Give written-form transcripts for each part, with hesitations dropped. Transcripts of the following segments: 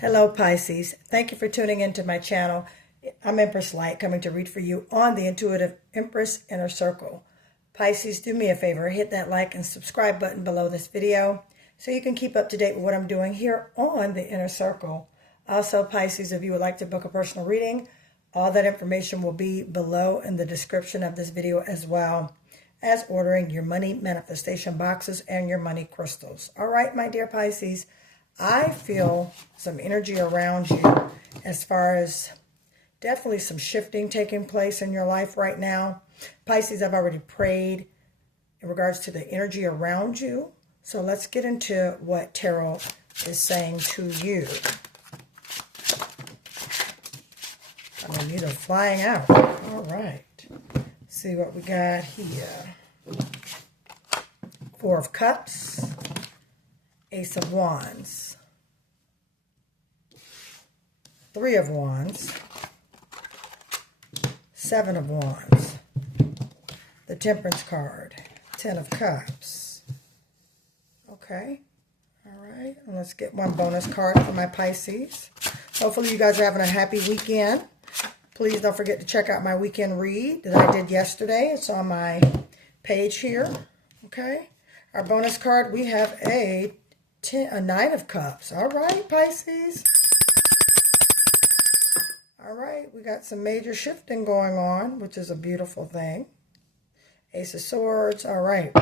Hello Pisces, thank you for tuning into my channel. I'm Empress Light, coming to read for you on the Intuitive Empress Inner Circle. Pisces, do me a favor, hit that like and subscribe button below this video so you can keep up to date with what I'm doing here on the Inner Circle. Also, Pisces, if you would like to book a personal reading, all that information will be below in the description of this video, as well as ordering your money manifestation boxes and your money crystals. All right, my dear Pisces, I feel some energy around you as far as definitely some shifting taking place in your life right now. Pisces, I've already prayed in regards to the energy around you. So let's get into what Tarot is saying to you. I mean, these are flying out. All right. See what we got here. Four of Cups. Ace of Wands. Three of Wands. Seven of Wands. The Temperance card. 10 of Cups. Okay. All right. And let's get one bonus card for my Pisces. Hopefully you guys are having a happy weekend. Please don't forget to check out my weekend read that I did yesterday. It's on my page here. Okay. Our bonus card, we have a Nine of Cups. All right, Pisces. All right, we got some major shifting going on, which is a beautiful thing. Ace of Swords. All right,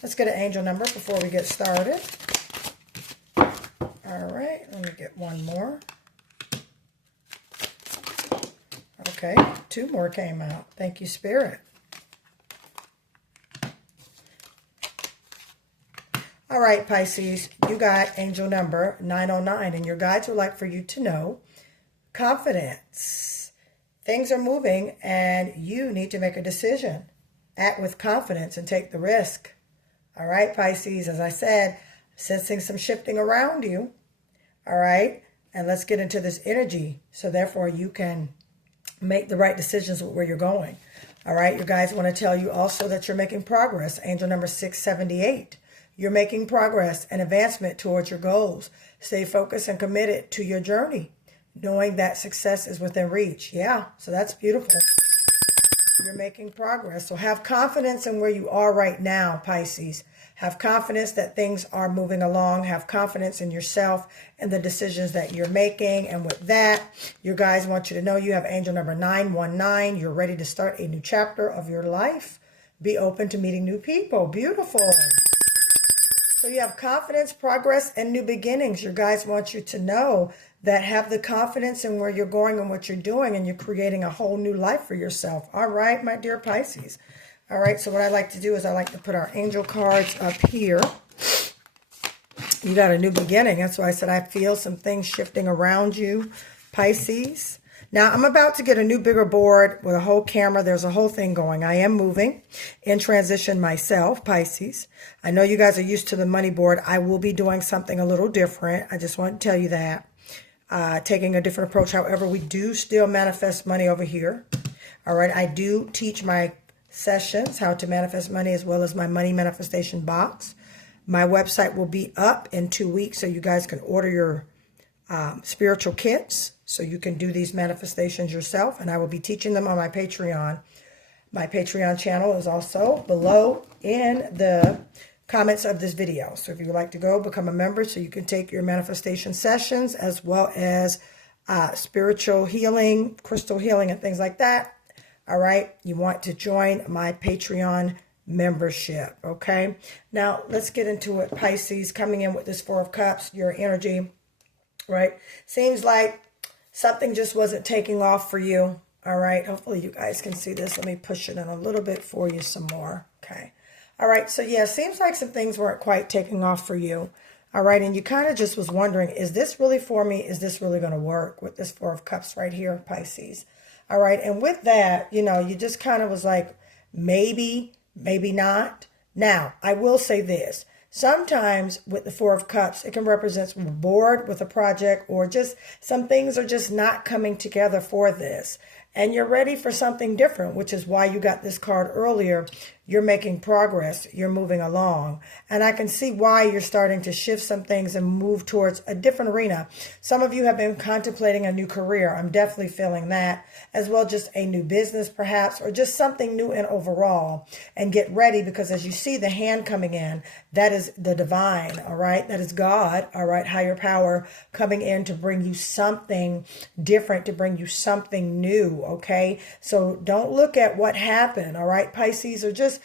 let's get an angel number before we get started. All right, let me get one more. Okay, two more came out. Thank you, Spirit. All right, Pisces, you got angel number 909, and your guides would like for you to know confidence. Things are moving, and you need to make a decision. Act with confidence and take the risk. All right, Pisces, as I said, sensing some shifting around you. All right, and let's get into this energy so therefore you can make the right decisions with where you're going. All right, your guides want to tell you also that you're making progress. Angel number 678. You're making progress and advancement towards your goals. Stay focused and committed to your journey, knowing that success is within reach. Yeah, so that's beautiful. You're making progress. So have confidence in where you are right now, Pisces. Have confidence that things are moving along. Have confidence in yourself and the decisions that you're making. And with that, your guys want you to know you have angel number 919. You're ready to start a new chapter of your life. Be open to meeting new people. Beautiful. So you have confidence, progress, and new beginnings. Your guides want you to know that have the confidence in where you're going and what you're doing, and you're creating a whole new life for yourself. All right, my dear Pisces. All right, so what I like to do is I like to put our angel cards up here. You got a new beginning. That's why I said I feel some things shifting around you, Pisces. Now, I'm about to get a new bigger board with a whole camera. There's a whole thing going. I am moving in transition myself, Pisces. I know you guys are used to the money board. I will be doing something a little different. I just want to tell you that. Taking a different approach. However, we do still manifest money over here. All right. I do teach my sessions how to manifest money, as well as my money manifestation box. My website will be up in 2 weeks, so you guys can order your spiritual kits so you can do these manifestations yourself, and I will be teaching them on my Patreon. My Patreon channel is also below in the comments of this video. So if you would like to go become a member so you can take your manifestation sessions, as well as spiritual healing, crystal healing, and things like that. All right, you want to join my Patreon membership. Okay, now let's get into it, Pisces. Coming in with this Four of Cups, your energy, right? Seems like something just wasn't taking off for you. All right. Hopefully you guys can see this. Let me push it in a little bit for you some more. Okay. All right. So yeah, seems like some things weren't quite taking off for you. All right. And you kind of just was wondering, is this really for me? Is this really going to work with this Four of Cups right here, Pisces? All right. And with that, you know, you just kind of was like, maybe, maybe not. Now, I will say this. Sometimes with the Four of Cups, it can represent we're bored with a project, or just some things are just not coming together for this. and you're ready for something different, which is why you got this card earlier. You're making progress. You're moving along. And I can see why you're starting to shift some things and move towards a different arena. Some of you have been contemplating a new career. I'm definitely feeling that, as well, just a new business perhaps, or just something new and overall. And get ready, because as you see the hand coming in, that is the divine, all right? That is God, all right? Higher power coming in to bring you something different, to bring you something new, okay? So don't look at what happened, all right, Pisces, or just,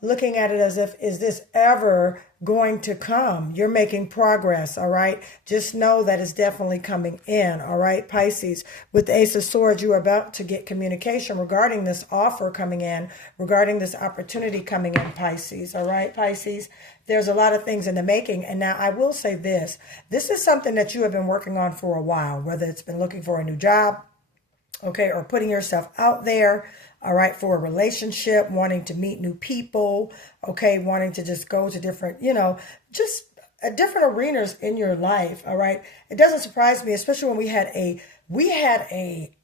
looking at it as if, is this ever going to come? You're making progress, all right? Just know that it's definitely coming in, all right, Pisces. With the Ace of Swords, you are about to get communication regarding this offer coming in, regarding this opportunity coming in, Pisces, all right, Pisces? There's a lot of things in the making. And now I will say this. This is something that you have been working on for a while, whether it's been looking for a new job, okay, or putting yourself out there, all right, for a relationship, wanting to meet new people, okay, wanting to just go to different, just different arenas in your life, all right? It doesn't surprise me, especially when we had a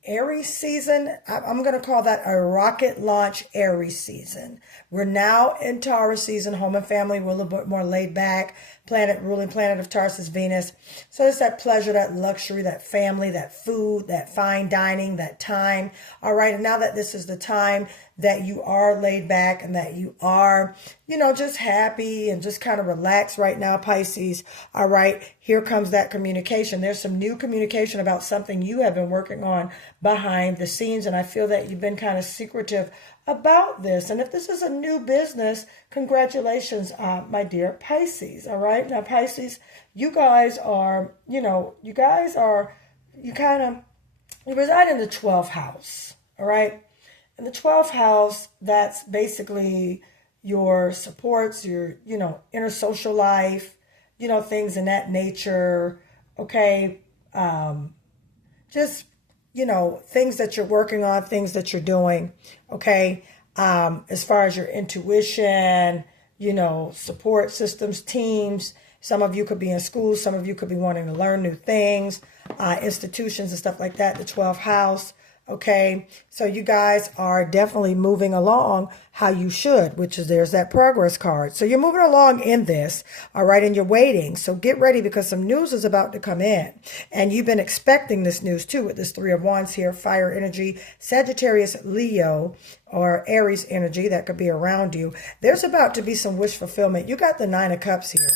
Aries season. I'm going to call that a rocket launch Aries season. We're now in Taurus season, home and family. We're a little bit more laid back. Ruling planet of Taurus is Venus. So it's that pleasure, that luxury, that family, that food, that fine dining, that time. All right. And now that this is the time that you are laid back and that you are, just happy and just kind of relaxed right now, Pisces. All right. Here comes that communication. There's some new communication about something you have been working on behind the scenes. And I feel that you've been kind of secretive about this. And if this is a new business, congratulations, my dear Pisces. All right. Now, Pisces, you reside in the 12th house. All right. In the 12th house, that's basically your supports, your, inner social life, things in that nature. Okay. Just, things that you're working on, things that you're doing. Okay. As far as your intuition, support systems, teams. Some of you could be in school. Some of you could be wanting to learn new things, institutions and stuff like that. The 12th house. Okay, so you guys are definitely moving along how you should, which is there's that progress card. So you're moving along in this, all right, and you're waiting. So get ready, because some news is about to come in. And you've been expecting this news too, with this 3 of Wands here, fire energy, Sagittarius, Leo, or Aries energy that could be around you. There's about to be some wish fulfillment. You got the 9 of Cups here.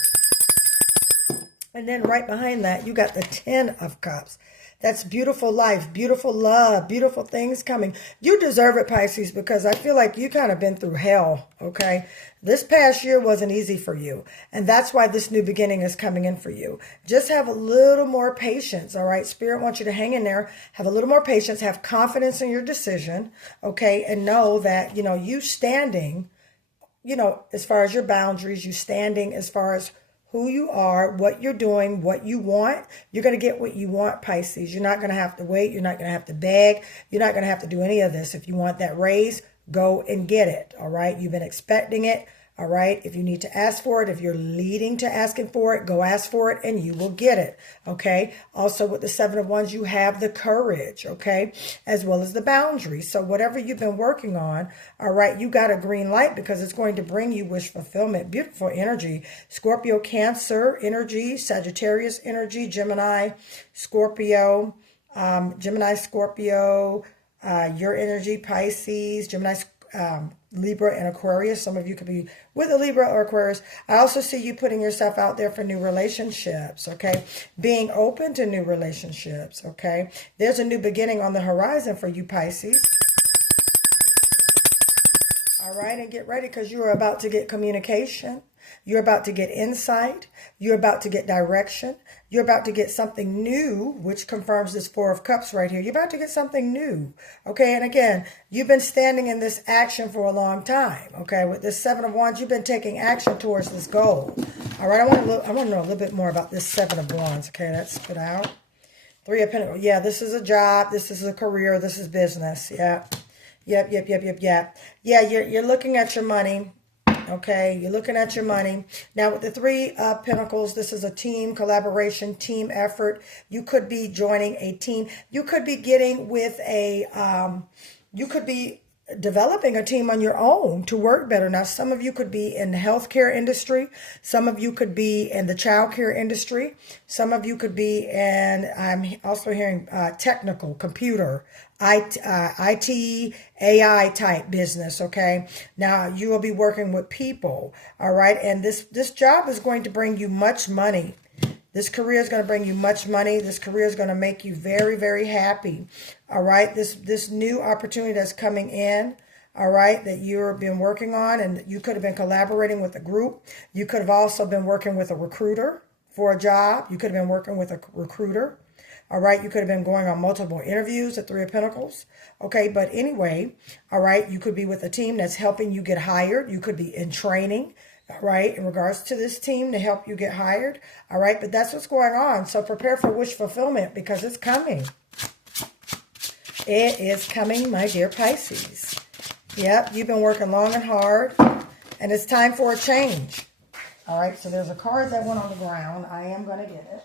And then right behind that, you got the 10 of Cups. That's beautiful life, beautiful love, beautiful things coming. You deserve it, Pisces, because I feel like you kind of been through hell, okay? This past year wasn't easy for you, and that's why this new beginning is coming in for you. Just have a little more patience, all right? Spirit wants you to hang in there, have a little more patience, have confidence in your decision, okay? And know that, you standing, as far as your boundaries, you standing as far as who you are, what you're doing, what you want. You're going to get what you want, Pisces. You're not going to have to wait. You're not going to have to beg. You're not going to have to do any of this. If you want that raise, go and get it. All right. You've been expecting it. All right. If you need to ask for it, if you're leading to asking for it, go ask for it and you will get it. Okay. Also with the 7 of Wands, you have the courage. Okay. As well as the boundaries. So whatever you've been working on, all right, you got a green light, because it's going to bring you wish fulfillment. Beautiful energy. Scorpio, Cancer energy, Sagittarius energy, Gemini, Scorpio, your energy, Pisces, Gemini, Libra and Aquarius. Some of you could be with a Libra or Aquarius. I also see you putting yourself out there for new relationships, okay? Being open to new relationships, okay? There's a new beginning on the horizon for you, Pisces. All right, and get ready, because you are about to get communication. You're about to get insight. You're about to get direction. You're about to get something new, which confirms this 4 of Cups right here. You're about to get something new. Okay. And again, you've been standing in this action for a long time. Okay. With this 7 of Wands, you've been taking action towards this goal. All right. I want to know a little bit more about this 7 of Wands. Okay. That's put out. 3 of Pentacles. Yeah. This is a job. This is a career. This is business. Yeah. Yep. Yeah. You're looking at your money. Okay, you're looking at your money. Now with the Three of Pentacles, this is a team collaboration, team effort. You could be joining a team. You could be getting with you could be developing a team on your own to work better. Now, some of you could be in the healthcare industry. Some of you could be in the childcare industry. Some of you could be in, I'm also hearing technical, computer, IT, AI type business, okay? Now, you will be working with people, all right? And this job is going to bring you much money. This career is going to bring you much money. This career is going to make you very, very happy. All right. This new opportunity that's coming in, all right, that you've been working on, and you could have been collaborating with a group. You could have also been working with a recruiter for a job. You could have been working with a recruiter. All right. You could have been going on multiple interviews at Three of Pentacles. Okay. But anyway, all right, you could be with a team that's helping you get hired. You could be in training. All right, in regards to this team to help you get hired. All right, but that's what's going on. So prepare for wish fulfillment because it's coming. It is coming, my dear Pisces. Yep, you've been working long and hard, and it's time for a change. All right, so there's a card that went on the ground. I am going to get it.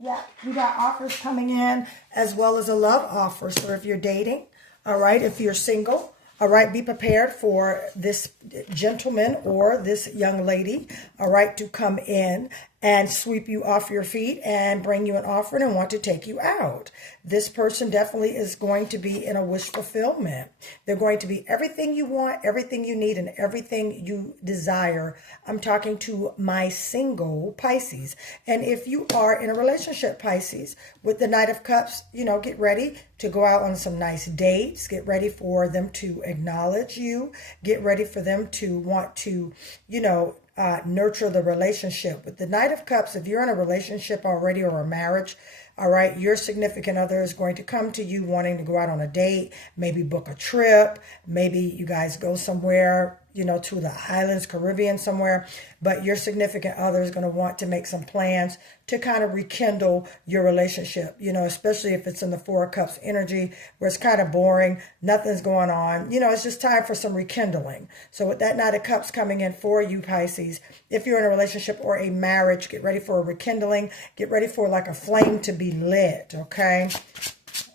Yeah, you got offers coming in as well as a love offer. So if you're dating, all right, if you're single, all right, be prepared for this gentleman or this young lady, all right, to come in and sweep you off your feet and bring you an offering and want to take you out. This person definitely is going to be in a wish fulfillment. They're going to be everything you want, everything you need, and everything you desire. I'm talking to my single Pisces. And if you are in a relationship, Pisces, with the Knight of Cups, you know, get ready to go out on some nice dates. Get ready for them to acknowledge you. Get ready for them to want to, you know, nurture the relationship. With the Knight of Cups, if you're in a relationship already or a marriage, all right, your significant other is going to come to you wanting to go out on a date, maybe book a trip, maybe you guys go somewhere, you know, to the islands, Caribbean somewhere, but your significant other is going to want to make some plans to kind of rekindle your relationship, you know, especially if it's in the Four of Cups energy where it's kind of boring, nothing's going on, you know, it's just time for some rekindling. So with that Knight of Cups coming in for you, Pisces, if you're in a relationship or a marriage, get ready for a rekindling, get ready for like a flame to be lit, okay?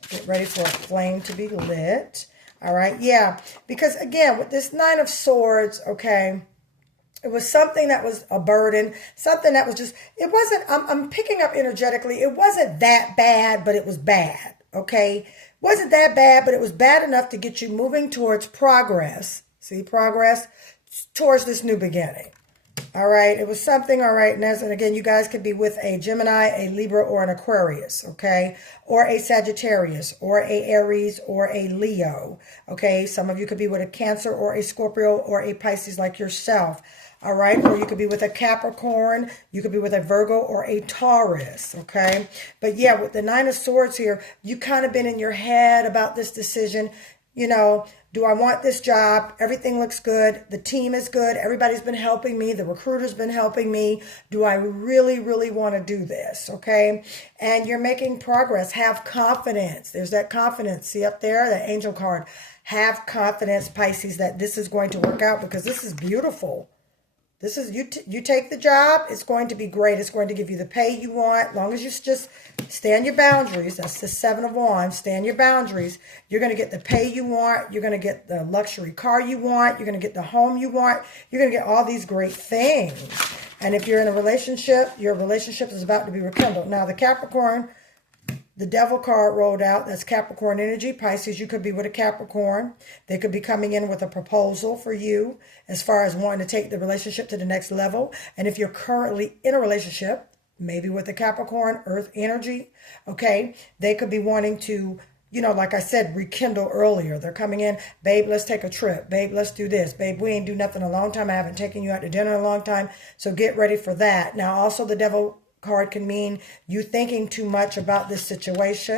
Get ready for a flame to be lit. All right, yeah, because again, with this Nine of Swords, okay, it was something that was a burden, something that was just, it wasn't, I'm picking up energetically, it wasn't that bad, but it was bad, okay? It wasn't that bad, but it was bad enough to get you moving towards progress, see, progress, towards this new beginning. All right, it was something, all right, and again, you guys could be with a Gemini, a Libra, or an Aquarius, okay, or a Sagittarius, or a Aries, or a Leo, okay? Some of you could be with a Cancer, or a Scorpio, or a Pisces like yourself, all right? Or you could be with a Capricorn, you could be with a Virgo, or a Taurus, okay? But yeah, with the Nine of Swords here, you kind of been in your head about this decision, you know, do I want this job? Everything looks good. The team is good. Everybody's been helping me. The recruiter's been helping me. Do I really, really want to do this? Okay. And you're making progress. Have confidence. There's that confidence. See up there, that angel card. Have confidence, Pisces, that this is going to work out because this is beautiful. This is, you take the job, it's going to be great. It's going to give you the pay you want. As long as you just stand your boundaries. That's the Seven of Wands. Stand your boundaries. You're going to get the pay you want. You're going to get the luxury car you want. You're going to get the home you want. You're going to get all these great things. And if you're in a relationship, your relationship is about to be rekindled. Now, the Capricorn, the Devil card rolled out. That's Capricorn energy. Pisces, you could be with a Capricorn. They could be coming in with a proposal for you as far as wanting to take the relationship to the next level. And if you're currently in a relationship, maybe with a Capricorn, Earth energy, okay, they could be wanting to, you know, like I said, rekindle earlier. They're coming in, babe, let's take a trip. Babe, let's do this. Babe, we ain't do nothing in a long time. I haven't taken you out to dinner in a long time. So get ready for that. Now, also the Devil card can mean you thinking too much about this situation.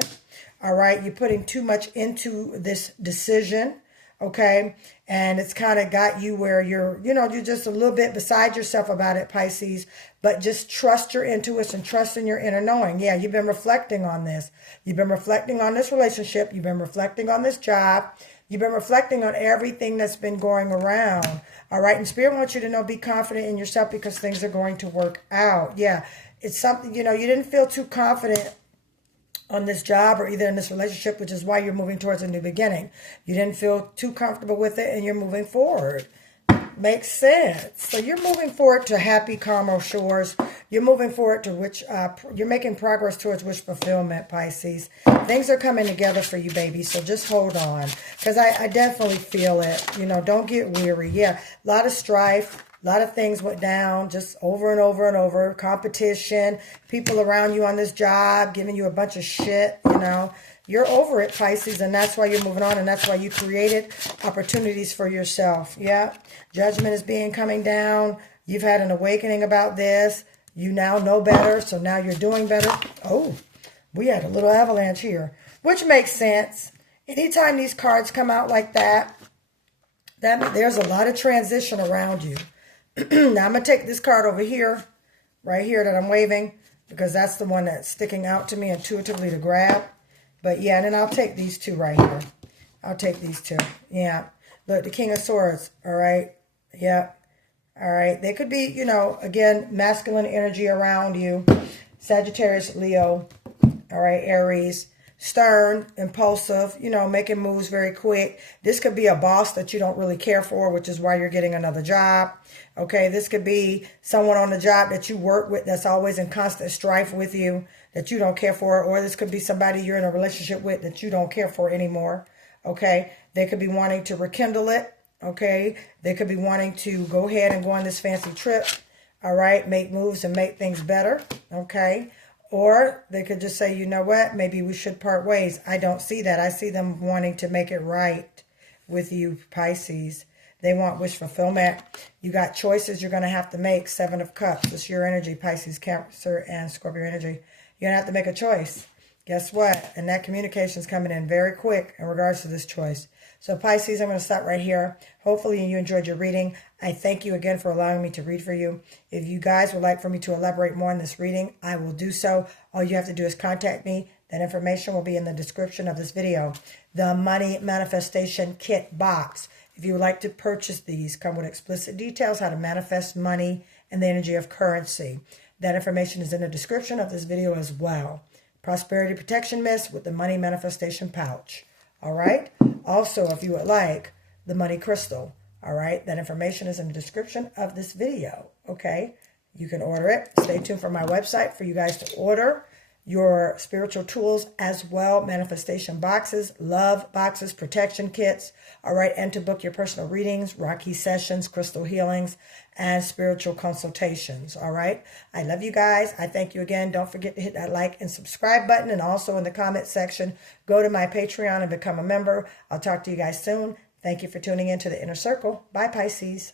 All right. You're putting too much into this decision. Okay. And it's kind of got you where you're, you know, you're just a little bit beside yourself about it, Pisces, but just trust your intuition, trust in your inner knowing. Yeah. You've been reflecting on this. You've been reflecting on this relationship. You've been reflecting on this job. You've been reflecting on everything that's been going around. All right. And Spirit wants you to know, be confident in yourself because things are going to work out. Yeah. It's something, you know, you didn't feel too confident on this job or either in this relationship, which is why you're moving towards a new beginning. You didn't feel too comfortable with it and you're moving forward. Makes sense. So you're moving forward to happy, calmer shores. You're moving forward to which, you're making progress towards wish fulfillment, Pisces. Things are coming together for you, baby. So just hold on. Because I definitely feel it. You know, don't get weary. Yeah, a lot of strife. A lot of things went down just over and over and over. Competition. People around you on this job giving you a bunch of shit, you know. You're over it, Pisces, and that's why you're moving on, and that's why you created opportunities for yourself. Yeah. Judgment is coming down. You've had an awakening about this. You now know better, so now you're doing better. Oh, we had a little avalanche here, which makes sense. Anytime these cards come out like that, that means there's a lot of transition around you. Now, I'm going to take this card over here, right here that I'm waving, because that's the one that's sticking out to me intuitively to grab. But yeah, and then I'll take these two right here. I'll take these two. Yeah. Look, the King of Swords. All right. Yeah. All right. They could be, you know, again, masculine energy around you. Sagittarius, Leo. All right. Aries. Stern, impulsive, you know, making moves very quick. This could be a boss that you don't really care for, which is why you're getting another job. Okay. This could be someone on the job that you work with that's always in constant strife with you, that you don't care for, or this could be somebody you're in a relationship with that you don't care for anymore. Okay. They could be wanting to rekindle it. Okay. They could be wanting to go ahead and go on this fancy trip. All right. Make moves and make things better. Okay. Or they could just say, you know what, maybe we should part ways. I don't see that. I see them wanting to make it right with you, Pisces. They want wish fulfillment. You got choices you're going to have to make. 7 of Cups. It's your energy, Pisces, Cancer, and Scorpio energy. You're going to have to make a choice. Guess what? And that communication is coming in very quick in regards to this choice. So Pisces, I'm going to stop right here. Hopefully you enjoyed your reading. I thank you again for allowing me to read for you. If you guys would like for me to elaborate more on this reading, I will do so. All you have to do is contact me. That information will be in the description of this video. The Money Manifestation Kit Box. If you would like to purchase these, come with explicit details how to manifest money and the energy of currency. That information is in the description of this video as well. Prosperity Protection Mist with the Money Manifestation Pouch. All right. Also, if you would like the Money Crystal, all right, that information is in the description of this video. Okay. You can order it. Stay tuned for my website for you guys to order your spiritual tools as well. Manifestation boxes, love boxes, protection kits. All right. And to book your personal readings, Reiki sessions, crystal healings, and spiritual consultations. All right. I love you guys. I thank you again. Don't forget to hit that like and subscribe button. And also in the comment section, go to my Patreon and become a member. I'll talk to you guys soon. Thank you for tuning in to the Inner Circle. Bye, Pisces.